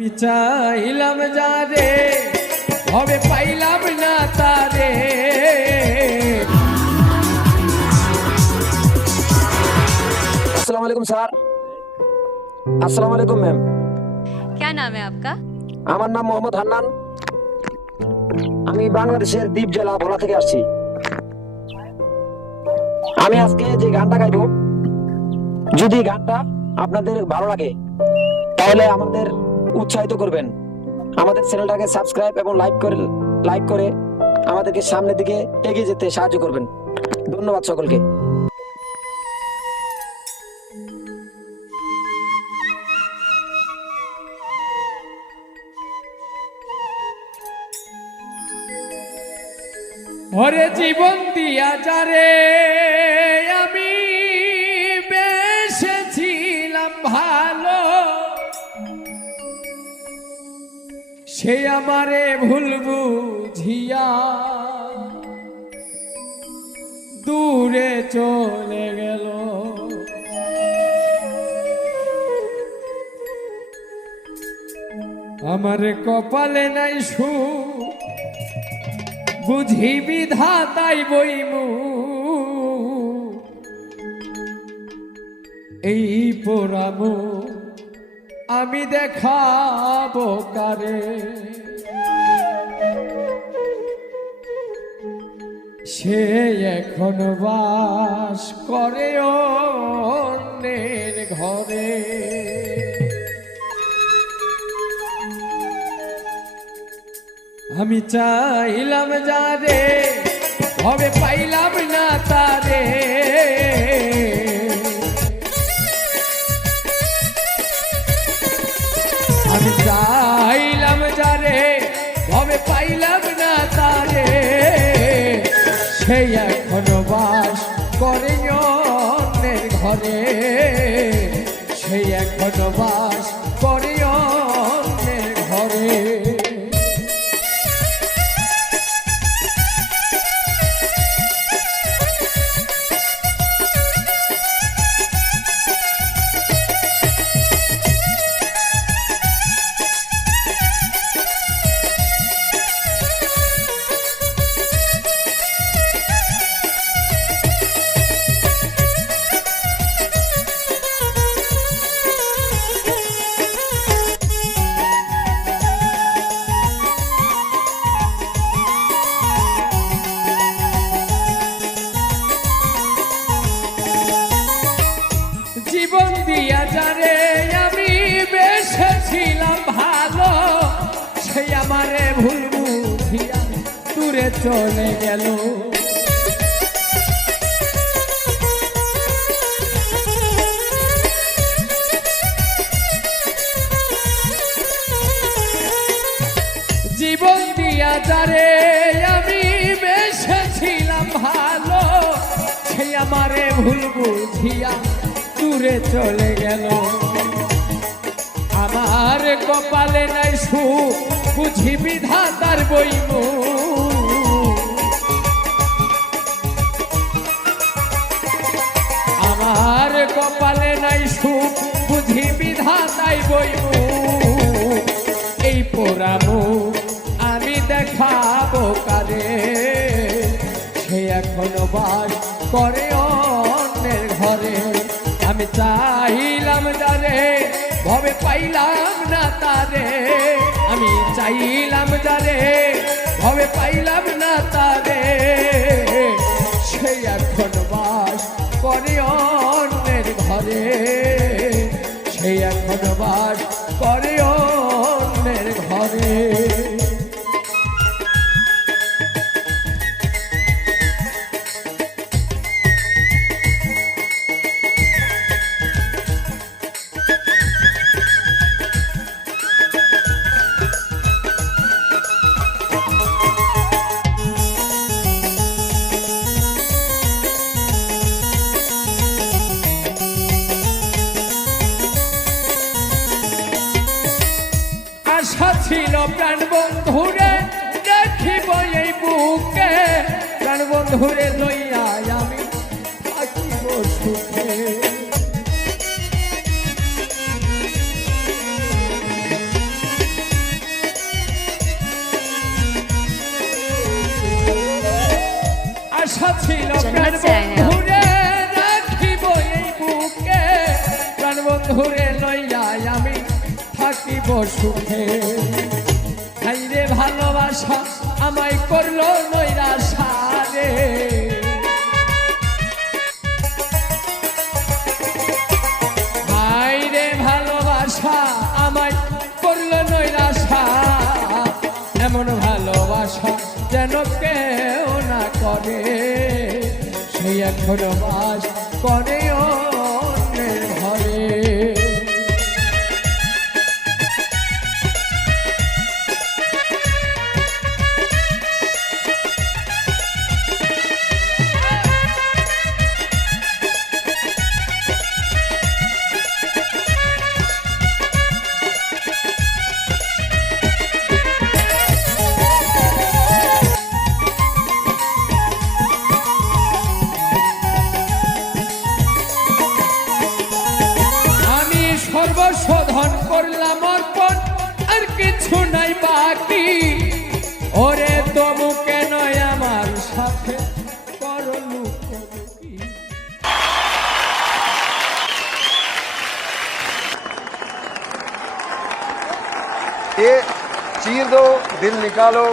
আমি চাইলাম যারে হবে পাইলাম না তারে अस्सलाम वालेकुम স্যার আসসালামু আলাইকুম ম্যাম क्या नाम है आपका আমার নাম মোহাম্মদ হান্নান আমি বাংলাদেশের দ্বীপ জেলা ভোলা থেকে আসছি আমি আজকে যে গানটা গাইবো যদি গানটা আপনাদের ভালো লাগে তাহলে আমাদের উৎসাহিত করবেন। আমাদের চ্যানেলটাকে সাবস্ক্রাইব এবং লাইক করে লাইক করে আমাদেরকে সামনের দিকে এগিয়ে যেতে সাহায্য করবেন। ধন্যবাদ সকলকে। ওরে জীবন দিয়া যারে আমি সে আমারে ভুল বুঝিয়া দূরে চলে গেল। আমার কপালে নাই সুখ, বুঝি বিধাতাই বইমু। এই পোড়ামু আমি দেখাবো কারে। সে এখন বাস করে অন্যের ঘরে। আমি চাইলাম যারে হবে পাইলাম এখনও বাস করে ঘরে সেই এখনও বাস চলে গেল। জীবন দিয়া তারে আমি বেসেছিলাম ভালো। সে আমারে ভুল বুঝিয়া দূরে চলে গেল। আমার কপালে নাই সু বুঝি বিধাতার বইমু কপালে নাই সু বুঝি বিধাতাই বইমু এই পোড়ামু, আমি দেখাবো কারে। সে এখনও বাস করে অন্যের ঘরে। আমি চাইলাম যারে, ভবে পাইলাম না তারে। আমি চাইলাম যারে, ভবে পাইলাম না তারে। সে এখন বাস করে অন্যের সে ছিল প্রাণ বন্ধুরে দেখিব এই বুকে। প্রাণ বন্ধুরে লইয়া আমি থাকিব সুখে। আশা ছিল প্রাণ বন্ধুরে দেখিব এই বুকে। প্রাণ বন্ধুরে লইয়া আমি থাকিব সুখে। ভালোবাসা আমায় করল নৈরাশা রে হাইরে ভালোবাসা আমায় করল নৈরাশা। এমন ভালোবাসা যেন কেউ না করে সেই এখনও বাস করে অন্যের সর্বশোধন করলাম অর্পণ আর কিছু নাই বাকি ওরে তবু কেন আমার সাথে করলু কি ये चीर दो दिल निकालो